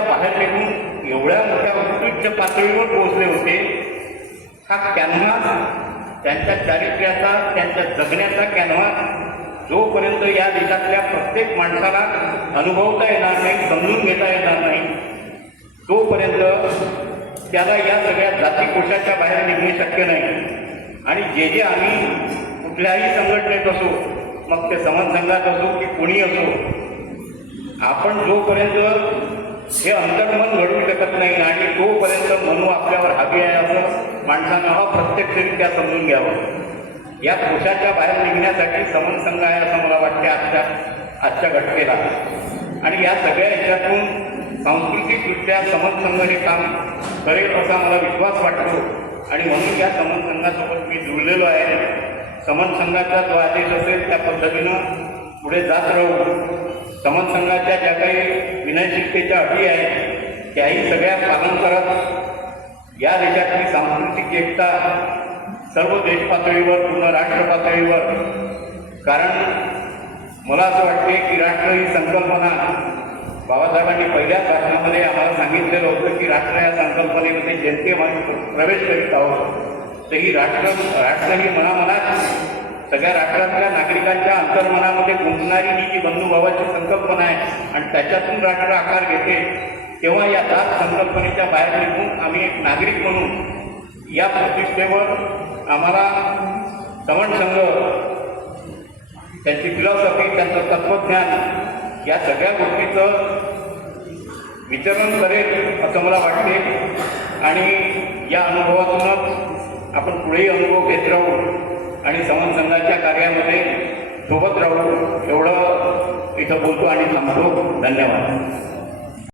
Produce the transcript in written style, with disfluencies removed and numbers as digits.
समाजाच्या बाहेर निघून एवढ्या मोठ्या उत्कृष्ट पातळीवर पोहोचले होते, हा कॅनव्हास त्यांच्या चारित्र्याचा, त्यांच्या जगण्याचा कॅनव्हास जोपर्यंत या देशातल्या प्रत्येक माणसाला अनुभवता येणार नाही, समजून घेता येणार नाही, तोपर्यंत त्याला या सगळ्या जातीकोशाच्या बाहेर निघणे शक्य नाही. आणि जे आम्ही कुठल्याही संघटनेत असो, मग ते समाज संघात असो की कोणी असो, आपण जोपर्यंत हे अंतर्मन घडवू शकत नाही आणि तोपर्यंत मनू आपल्यावर हावी आहे असं माणसानं अप्रत्यक्षरित्या समजून घ्यावं. या कोशाच्या बाहेर निघण्यासाठी समन संघ आहे असं मला वाटते आजच्या घटनेला. आणि या सगळ्या ह्याच्यातून सांस्कृतिकदृष्ट्या समन संघ हे काम करेल असा मला विश्वास वाटतो. आणि म्हणून या समन संघासोबत मी जुळलेलो आहे. समन संघाचा जो आदेश असेल त्या पद्धतीनं पुढे जात राहू. समन संघाच्या ज्या काही विनयशीलतेच्या अटी आहेत त्याही सगळ्या पालन करत या देशातली सांस्कृतिक एकता सर्व देश पातळीवर, पूर्ण राष्ट्र पातळीवर, कारण मला असं वाटते की राष्ट्र ही संकल्पना बाबासाहेबांनी पहिल्याच भाषणामध्ये आम्हाला सांगितलेलं होतं की राष्ट्र या संकल्पनेमध्ये जनतेमध्ये प्रवेश करीत आहोत. तर ही राष्ट्र ही मनामनात सगळ्या राष्ट्रातल्या नागरिकांच्या अंतर्मनामध्ये गुंतणारी ही जी बंधुभावाची संकल्पना आहे आणि त्याच्यातून राष्ट्र आकार घेते, तेव्हा या दास संकल्पनेच्या बाहेर निघून आम्ही एक नागरिक म्हणून या प्रतिष्ठेवर आम्हाला समन संघ, त्यांची फिलॉसॉफी, त्यांचं तत्त्वज्ञान या सगळ्या गोष्टीचं वितरण करेल असं मला वाटते. आणि या अनुभवातूनच आपण पुढेही अनुभव घेत राहू आणि समन संघाच्या कार्यामध्ये सोबत राहू. एवढं इथं बोलतो आणि थांबतो. धन्यवाद.